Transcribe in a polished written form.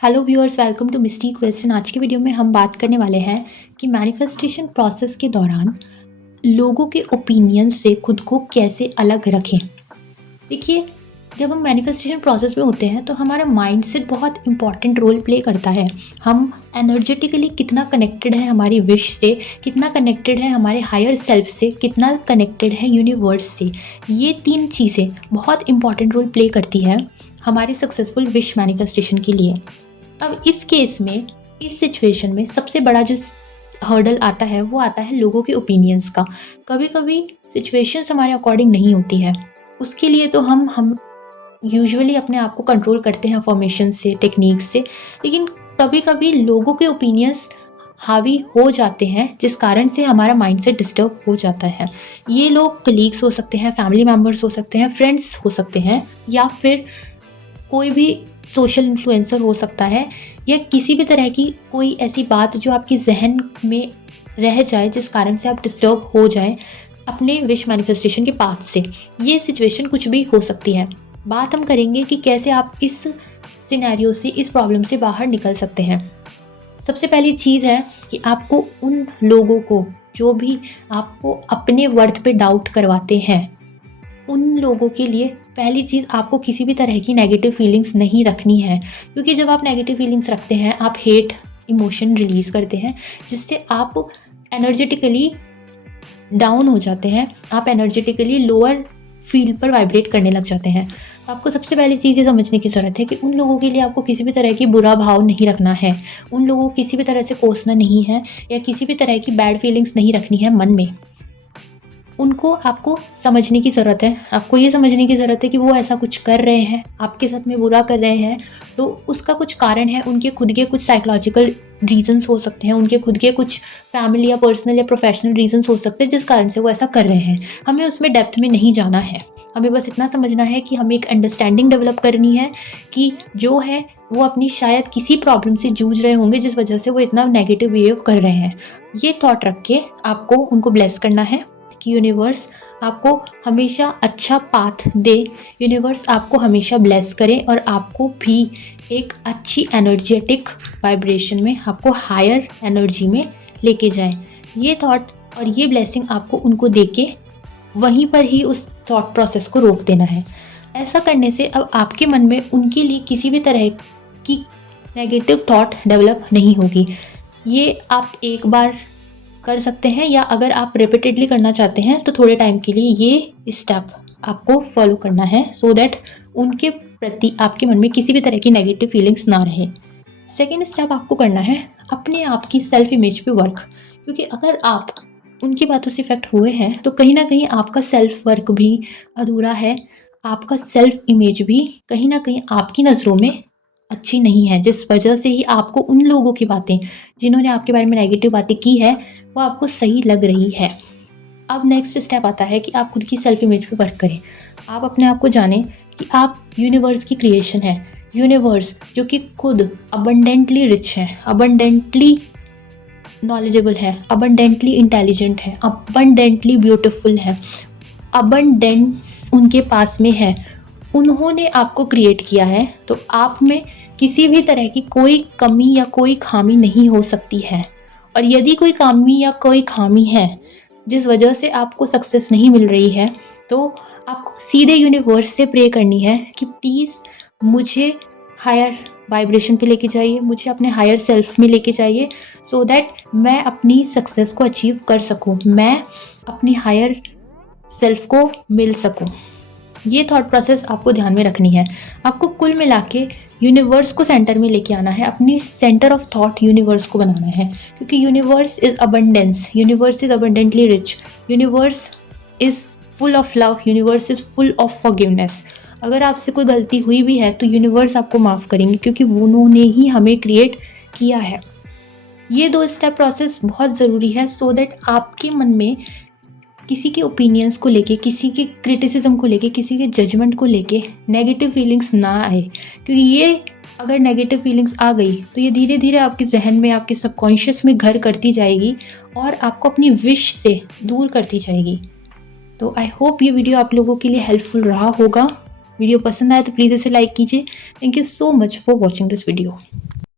Hello viewers, welcome to Misty question. आज की video में हम बात करने वाले हैं कि मैनिफेस्टेशन प्रोसेस के दौरान लोगों के ओपिनियन से खुद को कैसे अलग रखें। देखिए, जब हम मैनिफेस्टेशन प्रोसेस में होते हैं तो हमारा माइंडसेट बहुत इंपॉर्टेंट रोल प्ले करता है। हम एनर्जेटिकली कितना कनेक्टेड है हमारी विश से, कितना कनेक्टेड है हमारे हायर सेल्फ से, कितना कनेक्टेड है यूनिवर्स से, ये तीन चीज़ें बहुत इंपॉर्टेंट रोल प्ले करती है हमारे सक्सेसफुल विश मैनिफेस्टेशन के लिए। अब इस केस में, इस सिचुएशन में सबसे बड़ा जो हर्डल आता है वो आता है लोगों के ओपिनियंस का। कभी कभी सिचुएशंस हमारे अकॉर्डिंग नहीं होती है, उसके लिए तो हम यूजुअली अपने आप को कंट्रोल करते हैं अफर्मेशन से, टेक्निक से, लेकिन कभी कभी लोगों के ओपिनियंस हावी हो जाते हैं जिस कारण से हमारा माइंडसेट डिस्टर्ब हो जाता है। ये लोग कलीग्स हो सकते हैं, फैमिली मेम्बर्स हो सकते हैं, फ्रेंड्स हो सकते हैं, या फिर कोई भी सोशल इन्फ्लुएंसर हो सकता है, या किसी भी तरह की कोई ऐसी बात जो आपके जहन में रह जाए जिस कारण से आप डिस्टर्ब हो जाए अपने विश मैनिफेस्टेशन के पाथ से। ये सिचुएशन कुछ भी हो सकती है। बात हम करेंगे कि कैसे आप इस सिनेरियो से, इस प्रॉब्लम से बाहर निकल सकते हैं। सबसे पहली चीज़ है कि आपको उन लोगों को जो भी आपको अपने वर्थ पे डाउट करवाते हैं, उन लोगों के लिए पहली चीज़, आपको किसी भी तरह की नेगेटिव फीलिंग्स नहीं रखनी है। क्योंकि जब आप नेगेटिव फीलिंग्स रखते हैं, आप हेट इमोशन रिलीज़ करते हैं, जिससे आप एनर्जेटिकली डाउन हो जाते हैं, आप एनर्जेटिकली लोअर फील्ड पर वाइब्रेट करने लग जाते हैं। आपको सबसे पहली चीज़ ये समझने की ज़रूरत है कि उन लोगों के लिए आपको किसी भी तरह की बुरा भाव नहीं रखना है, उन लोगों को किसी भी तरह से कोसना नहीं है, या किसी भी तरह की बैड फीलिंग्स नहीं रखनी है मन में। उनको आपको समझने की ज़रूरत है। आपको ये समझने की ज़रूरत है कि वो ऐसा कुछ कर रहे हैं, आपके साथ में बुरा कर रहे हैं, तो उसका कुछ कारण है। उनके खुद के कुछ साइकोलॉजिकल रीजंस हो सकते हैं, उनके खुद के कुछ फैमिली या पर्सनल या प्रोफेशनल रीजंस हो सकते हैं जिस कारण से वो ऐसा कर रहे हैं। हमें उसमें डेप्थ में नहीं जाना है। हमें बस इतना समझना है कि हमें एक अंडरस्टैंडिंग डेवलप करनी है कि जो है वो अपनी शायद किसी प्रॉब्लम से जूझ रहे होंगे जिस वजह से वो इतना नेगेटिव बिहेव कर रहे हैं। ये थॉट रख के आपको उनको ब्लेस करना है कि यूनिवर्स आपको हमेशा अच्छा पाथ दे, यूनिवर्स आपको हमेशा ब्लेस करे और आपको भी एक अच्छी एनर्जेटिक वाइब्रेशन में, आपको हायर एनर्जी में लेके जाए। ये थॉट और ये ब्लेसिंग आपको उनको देके वहीं पर ही उस थॉट प्रोसेस को रोक देना है। ऐसा करने से अब आपके मन में उनके लिए किसी भी तरह की नेगेटिव थॉट डेवलप नहीं होगी। ये आप एक बार कर सकते हैं, या अगर आप रिपीटेडली करना चाहते हैं तो थोड़े टाइम के लिए ये स्टेप आपको फॉलो करना है, सो दैट उनके प्रति आपके मन में किसी भी तरह की नेगेटिव फीलिंग्स ना रहे। सेकेंड स्टेप आपको करना है अपने आप की सेल्फ इमेज पे वर्क। क्योंकि अगर आप उनकी बातों से इफेक्ट हुए हैं तो कहीं ना कहीं आपका सेल्फ वर्क भी अधूरा है, आपका सेल्फ इमेज भी कहीं ना कहीं आपकी नज़रों में अच्छी नहीं है, जिस वजह से ही आपको उन लोगों की बातें, जिन्होंने आपके बारे में नेगेटिव बातें की है, वो आपको सही लग रही है। अब नेक्स्ट स्टेप आता है कि आप खुद की सेल्फ इमेज पे वर्क करें। आप अपने आप को जानें कि आप यूनिवर्स की क्रिएशन है। यूनिवर्स जो कि खुद अबंडेंटली रिच है, अबंडेंटली नॉलेजेबल है, अबंडेंटली इंटेलिजेंट है, अबंडेंटली ब्यूटीफुल है, अबंडेंस उनके पास में है। उन्होंने आपको क्रिएट किया है, तो आप में किसी भी तरह की कोई कमी या कोई खामी नहीं हो सकती है। और यदि कोई कमी या कोई खामी है जिस वजह से आपको सक्सेस नहीं मिल रही है, तो आपको सीधे यूनिवर्स से प्रे करनी है कि प्लीज़ मुझे हायर वाइब्रेशन पे लेके जाइए, मुझे अपने हायर सेल्फ में लेके जाइए, सो दैट मैं अपनी सक्सेस को अचीव कर सकूं, मैं अपनी हायर सेल्फ को मिल सकूं। ये थॉट प्रोसेस आपको ध्यान में रखनी है। आपको कुल मिला के यूनिवर्स को सेंटर में लेके आना है, अपनी सेंटर ऑफ थॉट यूनिवर्स को बनाना है। क्योंकि universe is abundance, universe is abundantly rich, universe is full of love, universe is full of forgiveness. अगर आपसे कोई गलती हुई भी है तो यूनिवर्स आपको माफ़ करेंगे, क्योंकि उन्होंने ही हमें क्रिएट किया है। ये 2 स्टेप प्रोसेस बहुत ज़रूरी है, सो दैट आपके मन में किसी के ओपिनियंस को लेके, किसी के क्रिटिसिज्म को लेके, किसी के जजमेंट को लेके नेगेटिव फीलिंग्स ना आए। क्योंकि ये अगर नेगेटिव फीलिंग्स आ गई तो ये धीरे धीरे आपके जहन में, आपके सबकॉन्शियस में घर करती जाएगी और आपको अपनी विश से दूर करती जाएगी। तो आई होप ये वीडियो आप लोगों के लिए हेल्पफुल रहा होगा। वीडियो पसंद आए तो प्लीज़ इसे लाइक कीजिए। Thank you so much for watching this video.